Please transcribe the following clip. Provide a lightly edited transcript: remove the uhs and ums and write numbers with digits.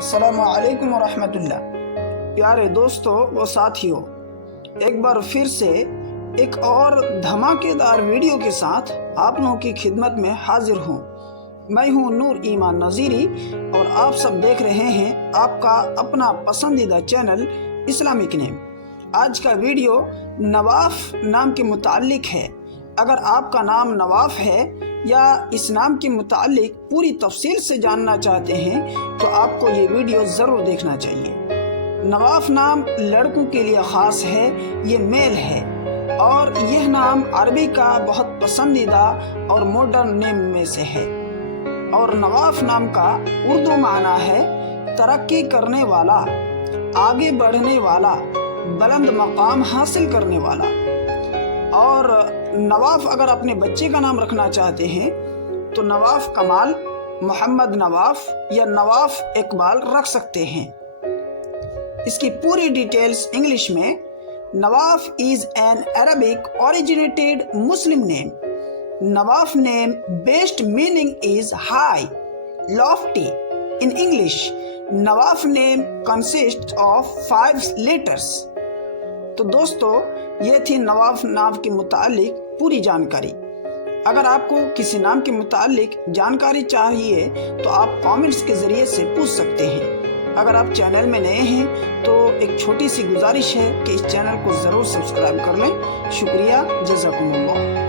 السلام علیکم ورحمۃ اللہ۔ پیارے دوستوں و ساتھیوں، ایک بار پھر سے ایک اور دھماکے دار ویڈیو کے ساتھ آپ لوگوں کی خدمت میں حاضر ہوں۔ میں ہوں نور ایمان نذیری اور آپ سب دیکھ رہے ہیں آپ کا اپنا پسندیدہ چینل اسلامک نیم۔ آج کا ویڈیو نواف نام کے متعلق ہے۔ اگر آپ کا نام نواف ہے یا اس نام کے متعلق پوری تفصیل سے جاننا چاہتے ہیں تو آپ کو یہ ویڈیو ضرور دیکھنا چاہیے۔ نواف نام لڑکوں کے لیے خاص ہے، یہ میل ہے اور یہ نام عربی کا بہت پسندیدہ اور ماڈرن نیم میں سے ہے۔ اور نواف نام کا اردو معنی ہے ترقی کرنے والا، آگے بڑھنے والا، بلند مقام حاصل کرنے والا۔ اور نواف اگر اپنے بچے کا نام رکھنا چاہتے ہیں تو نواف کمال، محمد نواف یا نواف اقبال رکھ سکتے ہیں۔ اس کی پوری ڈیٹیلز انگلش میں: Nawaf is an Arabic originated Muslim name. Nawaf name based meaning is high, lofty. In English, Nawaf name consists of 5 letters. تو دوستو، یہ تھی نواف نام کے متعلق پوری جانکاری۔ اگر آپ کو کسی نام کے متعلق جانکاری چاہیے تو آپ کامنٹس کے ذریعے سے پوچھ سکتے ہیں۔ اگر آپ چینل میں نئے ہیں تو ایک چھوٹی سی گزارش ہے کہ اس چینل کو ضرور سبسکرائب کر لیں۔ شکریہ، جزاکم اللہ۔